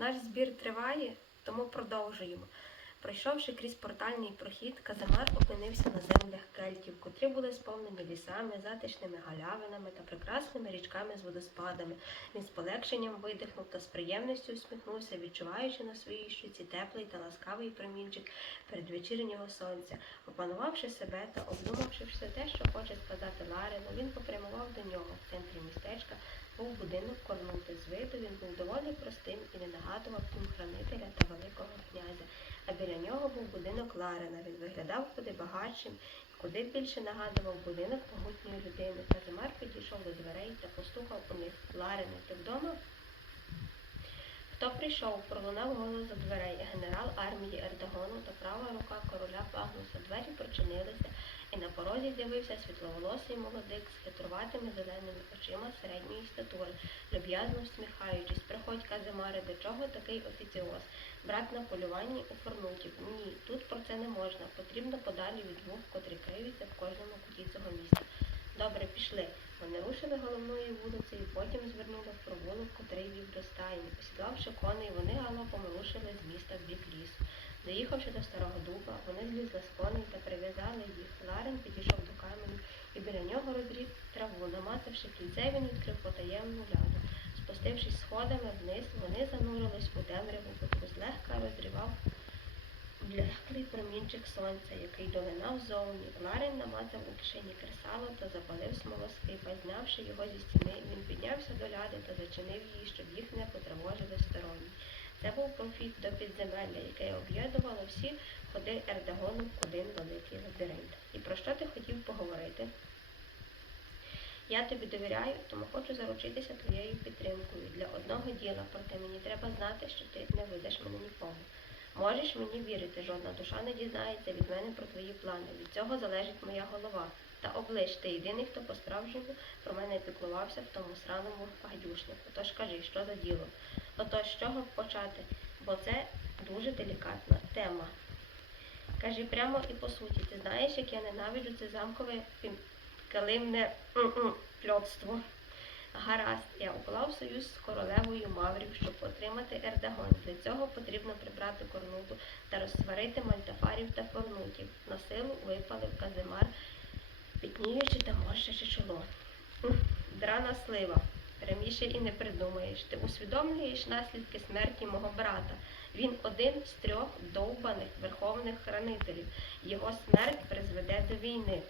Наш збір триває, тому продовжуємо. Пройшовши крізь портальний прохід, Казимар опинився на землях кельтів, котрі були сповнені лісами, затишними галявинами та прекрасними річками з водоспадами. Він з полегшенням видихнув та з приємністю усміхнувся, відчуваючи на своїй щоці теплий та ласкавий промінчик передвечірнього сонця. Опанувавши себе та обдумавши все те, що хоче сказати Ларену, він попрямував до нього. В центрі містечка був будинок Корнути. З виду він був доволі простим і не нагадував дім хранителя та великого князя. А біля нього був будинок Ларена. Він виглядав куди багатшим і куди більше нагадував будинок могутньої людини. Казимар підійшов до дверей та постукав у них. «Ларене, ти вдома?» «Хто прийшов?» – пролунав голос за дверей. Генерал армії Ердегону та права рука короля Магнуса. Двері прочинилися, і на порозі з'явився світловолосий молодик з хитруватими зеленими очима середньої статури, люб'язно всміхаючись. «Приходь, Казимаре, до чого такий офіціоз? Брат на полюванні у Форнутів?» «Ні, тут про це не можна. Потрібно подалі від вух, котрі криються в кожному куті цього міста». «Добре, пішли». Вони рушили головною вулицею, потім звернули в провулок, котрий вів до стайні. Посідлавши коней, вони галопом рушили з міста в бік лісу. Доїхавши до старого дуба, вони злізли з коней та прив'язали їх. Ларен підійшов до каменю і біля нього розріб траву. Намацавши кільце, він відкрив потаємну ляду. Спустившись сходами вниз, вони занурились у темряву, котру злегка розрівав бляклий промінчик сонця, який долинав ззовні. Ларен намацав у кишені кресало та запалив смолоскипа. Знявши його зі стіни, він піднявся до ляди та зачинив її, щоб їх не потривожили сторонні. Це був прохід до підземелля, яке об'єднувало всі ходи Ердегону в один великий лабіринт. «І про що ти хотів поговорити?» «Я тобі довіряю, тому хочу заручитися твоєю підтримкою. Для одного діла, проте мені треба знати, що ти не видаш мене нікому. Можеш мені вірити, жодна душа не дізнається від мене про твої плани. Від цього залежить моя голова. Та оближ, ти єдиний, хто по-справжньому про мене піклувався в тому сраному гадюшнику. Отож кажи, що за діло?» «Отож, з чого почати? Бо це дуже делікатна тема. Кажи прямо і по суті. Ти знаєш, як я ненавиджу це замкове килимне пльотство?» «Гаразд, я уклав союз з королевою Маврів, щоб отримати Ердегон. Для цього потрібно прибрати Корнуту та розсварити мальтафарів та форнутів». На силу випалив Казимар, пітніючи та морщачи чоло. «Драна слива. Пряміше і не придумаєш. Ти усвідомлюєш наслідки смерті мого брата. Він один з 3 довбаних верховних хранителів. Його смерть призведе до війни.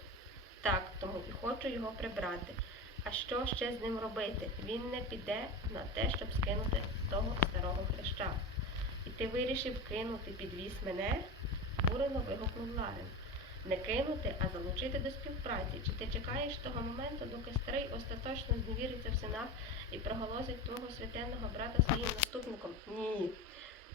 Так, тому і хочу його прибрати. А що ще з ним робити? Він не піде на те, щоб скинути того старого хреща. І ти вирішив кинути під віз мене?» бурено вигукнув Ларен. «Не кинути, а залучити до співпраці. Чи ти чекаєш того моменту, доки старий остаточно зневіриться в синах і проголосить твого святенного брата своїм наступником?» «Ні.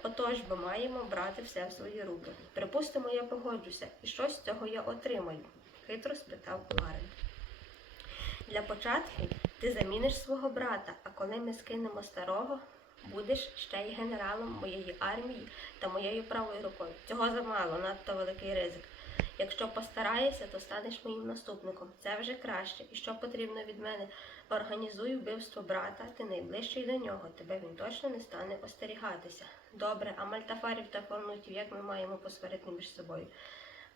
Отож, бо маємо брати все в свої руки. Припустимо, я погоджуся, і що з цього я отримаю?» хитро спитав Ларен. «Для початку ти заміниш свого брата, а коли ми скинемо старого, будеш ще й генералом моєї армії та моєю правою рукою. Цього замало, надто великий ризик. Якщо постараєшся, то станеш моїм наступником. Це вже краще. І що потрібно від мене? Організуй вбивство брата, ти найближчий до нього. Тебе він точно не стане остерігатися». «Добре, а мальтафарів та форнутів як ми маємо посварити між собою?»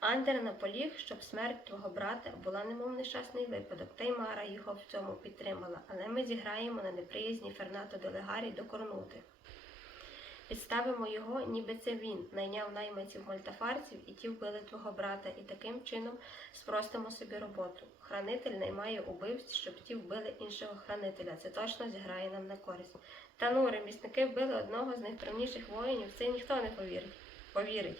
«Андер наполіг, щоб смерть твого брата була немов нещасний випадок, та й Мара його в цьому підтримала. Але ми зіграємо на неприязні Фернато де Легарі до Корнути. Підставимо його, ніби це він найняв найманців мальтафарців, і ті вбили твого брата, і таким чином спростимо собі роботу. Хранитель наймає убивць, щоб ті вбили іншого хранителя. Це точно зіграє нам на користь». «Та ну, ремісники вбили одного з найпевніших воїнів, це ніхто не повірить.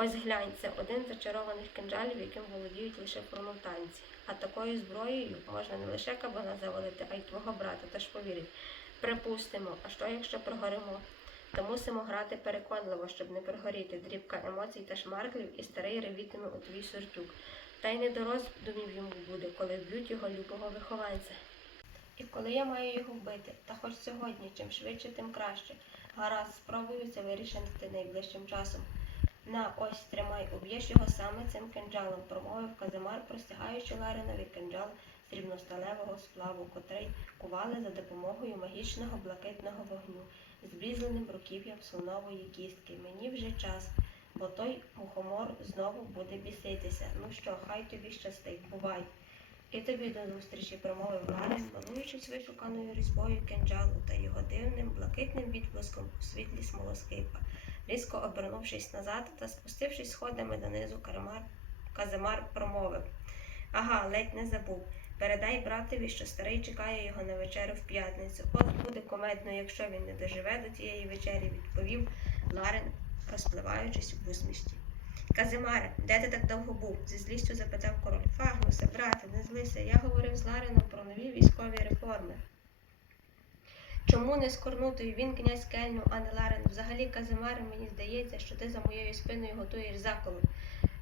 Ось глянь, це один з зачарованих кинджалів, яким володіють лише форнутанці. А такою зброєю можна не лише кабана завалити, а й твого брата, тож повірить. Припустимо, а що якщо прогоримо? Та мусимо грати переконливо, щоб не прогоріти. Дрібка емоцій та шмарклів, і старий ревітиме у твій сюртюк. Та й не до роздумів йому буде, коли вб'ють його любого вихованця. І коли я маю його вбити? Та хоч сьогодні, чим швидше, тим краще. Гаразд, спробую це вирішити найближчим часом. На, ось, тримай, уб'єш його саме цим кинджалом, промовив Казимар, простягаючи Ларинові кинджал срібносталевого сплаву, котрий кували за допомогою магічного блакитного вогню, з брізленим руків'ям слонової кістки. Мені вже час, бо той мухомор знову буде біситися. Ну що, хай тобі щастить, бувай. І тобі до зустрічі, промовив Ларин, малуючись вишуканою різьбою кинджалу та його дивним блакитним відблиском у світлі смолоскипа. Різко обернувшись назад та спустившись сходами донизу, Казимар промовив: «Ага, ледь не забув. Передай братові, що старий чекає його на вечерю в п'ятницю. От буде кумедно, якщо він не доживе до тієї вечері», – відповів Ларин, розпливаючись в усмішці. «Казимаре, де ти так довго був?» – зі злістю запитав король. «Фагнусе, брате, не злися, я говорив з Ларином про нові військові реформи». «Чому не з Корнутою? Він князь Кельну, а не Ларин. Взагалі, Казимаре, мені здається, що ти за моєю спиною готуєш заколот».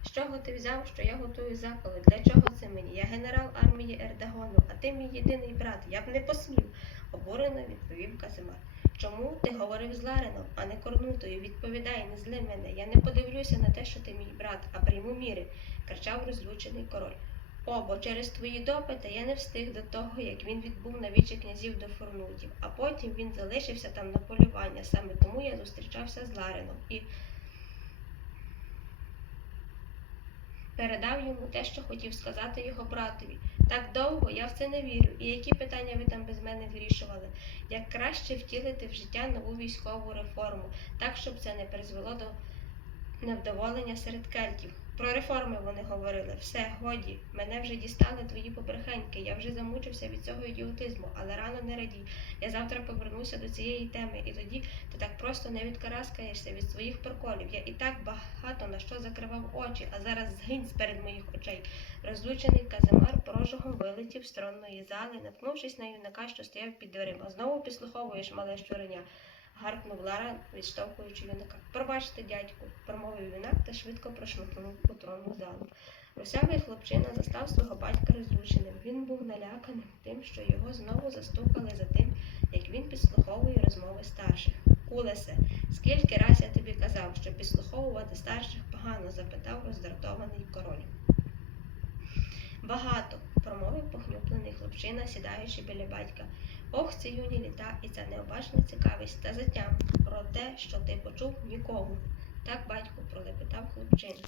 «З чого ти взяв, що я готую заколот? Для чого це мені? Я генерал армії Ердегону, а ти мій єдиний брат. Я б не посмів», – обурено відповів Казимар. «Чому ти говорив з Ларином, а не Корнутою? Відповідай, не зли мене. Я не подивлюся на те, що ти мій брат, а прийму міри», – кричав розлючений король. «О, бо через твої допити я не встиг до того, як він відбув на вічі князів до Форнутів, а потім він залишився там на полювання. Саме тому я зустрічався з Ларином і передав йому те, що хотів сказати його братові. Так довго я в це не вірю. І які питання ви там без мене вирішували? Як краще втілити в життя нову військову реформу, так, щоб це не призвело до невдоволення серед кельтів. Про реформи вони говорили. Все, годі, мене вже дістали твої побрехеньки, я вже замучився від цього ідіотизму, але рано не радій. Я завтра повернуся до цієї теми, і тоді ти так просто не відкараскаєшся від своїх проколів. Я і так багато на що закривав очі, а зараз згинь з-перед моїх очей». Розлючений Казимар прожогом вилетів з тронної зали, наткнувшись на юнака, що стояв під дверима. «Знову підслуховуєш, мале щуреня?» – гаркнув Ларин, відштовхуючи юнака. «Пробачте, дядьку», – промовив юнак та швидко прошмикнув у тронну залу. Русявий хлопчина застав свого батька розлюченим. Він був наляканим тим, що його знову застукали за тим, як він підслуховує розмови старших. «Улесе, скільки раз я тобі казав, що підслуховувати старших погано?» – запитав роздратований король. «Багато», – промовив похнюплений хлопчина, сідаючи біля батька. «Ох, ці юні літа і ця необачна цікавість, та затям про те, що ти почув, нікому». «Так, батьку», – пролепетав хлопчина.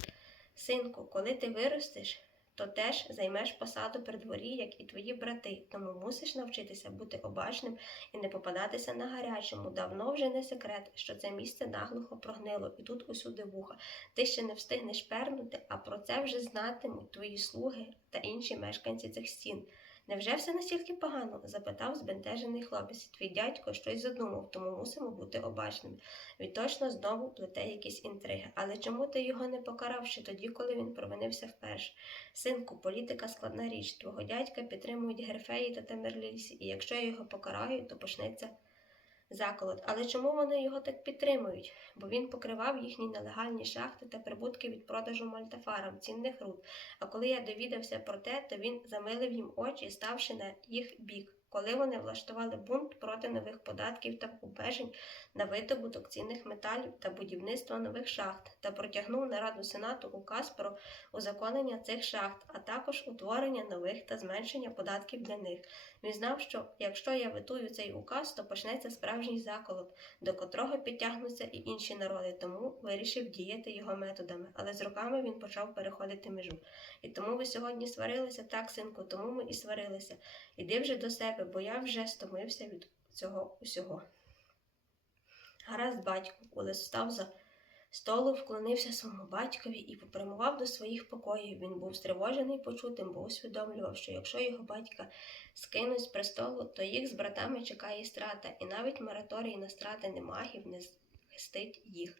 «Синку, коли ти виростеш, то теж займеш посаду при дворі, як і твої брати, тому мусиш навчитися бути обачним і не попадатися на гарячому. Давно вже не секрет, що це місце наглухо прогнило, і тут усюди вуха. Ти ще не встигнеш пернути, а про це вже знатимуть твої слуги та інші мешканці цих стін». «Невже все настільки погано?» – запитав збентежений хлопець. «Твій дядько щось задумав, тому мусимо бути обачними. Він точно знову плете якісь інтриги. Але чому ти його не покарав ще тоді, коли він провинився вперше? Синку, політика – складна річ. Твого дядька підтримують Герфеї та Темерлісі, і якщо я його покараю, то почнеться заколот. Але чому вони його так підтримують? Бо він покривав їхні нелегальні шахти та прибутки від продажу мальтафарам цінних руд. А коли я довідався про те, то він замилив їм очі, ставши на їх бік, коли вони влаштували бунт проти нових податків та обмежень на видобуток цінних металів та будівництво нових шахт, та протягнув на Раду Сенату указ про узаконення цих шахт, а також утворення нових та зменшення податків для них. Він знав, що якщо я ветую цей указ, то почнеться справжній заколот, до котрого підтягнуться і інші народи, тому вирішив діяти його методами. Але з роками він почав переходити межу. І тому ви сьогодні сварилися? Так, синку, тому ми і сварилися. Іди вже до себе, бо я вже стомився від цього усього». «Гаразд, батьку». Улес встав за столу, вклонився своєму батькові і попрямував до своїх покоїв. Він був стривожений почутим, бо усвідомлював, що якщо його батька скинуть з престолу, то їх з братами чекає страта, і навіть мораторій на страти немагів не захистить їх.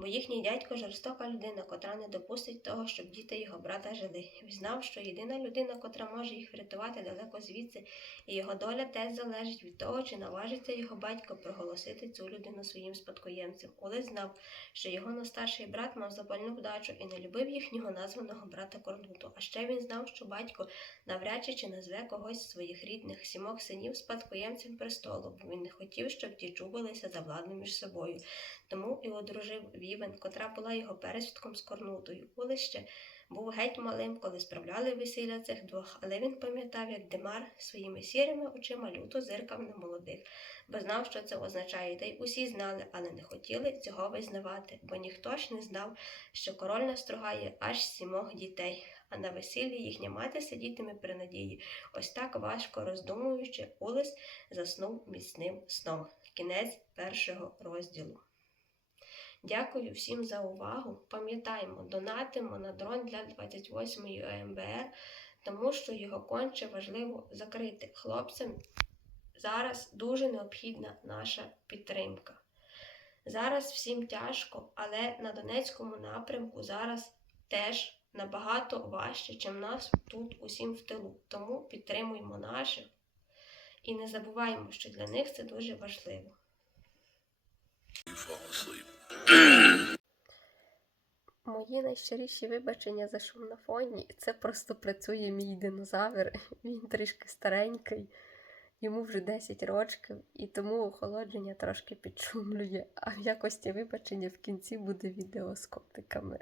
Бо їхній дядько – жорстока людина, котра не допустить того, щоб діти його брата жили. Він знав, що єдина людина, котра може їх врятувати далеко звідси, і його доля теж залежить від того, чи наважиться його батько проголосити цю людину своїм спадкоємцем. Олесь знав, що його найстарший брат мав запальну вдачу і не любив їхнього названого брата Корнуту. А ще він знав, що батько навряд чи назве когось з своїх рідних 7 синів спадкоємцем престолу, бо він не хотів, щоб ті чубилися за владу між собою. Тому і одружив він Вівен, котра була його пересвідком з Корнутою. Улис ще був геть малим, коли справляли весілля цих двох, але він пам'ятав, як Демар своїми сірими очима люто зиркав на молодих, бо знав, що це означає, та й усі знали, але не хотіли цього визнавати, бо ніхто ж не знав, що король настрогає аж 7 дітей, а на весіллі їхня мати сидітиме при надії. Ось так, важко роздумуючи, Улис заснув міцним сном. Кінець 1 розділу. Дякую всім за увагу. Пам'ятаємо, донатимо на дрон для 28-ї ОМБР, тому що його конче важливо закрити. Хлопцям зараз дуже необхідна наша підтримка. Зараз всім тяжко, але на Донецькому напрямку зараз теж набагато важче, чим нас тут усім в тилу. Тому підтримуємо наших і не забуваємо, що для них це дуже важливо. Мої найщиріші вибачення за шум на фоні. Це просто працює мій динозавр. Він трішки старенький, йому вже 10 років, і тому охолодження трошки підшумлює. А в якості вибачення в кінці буде відео з котиками.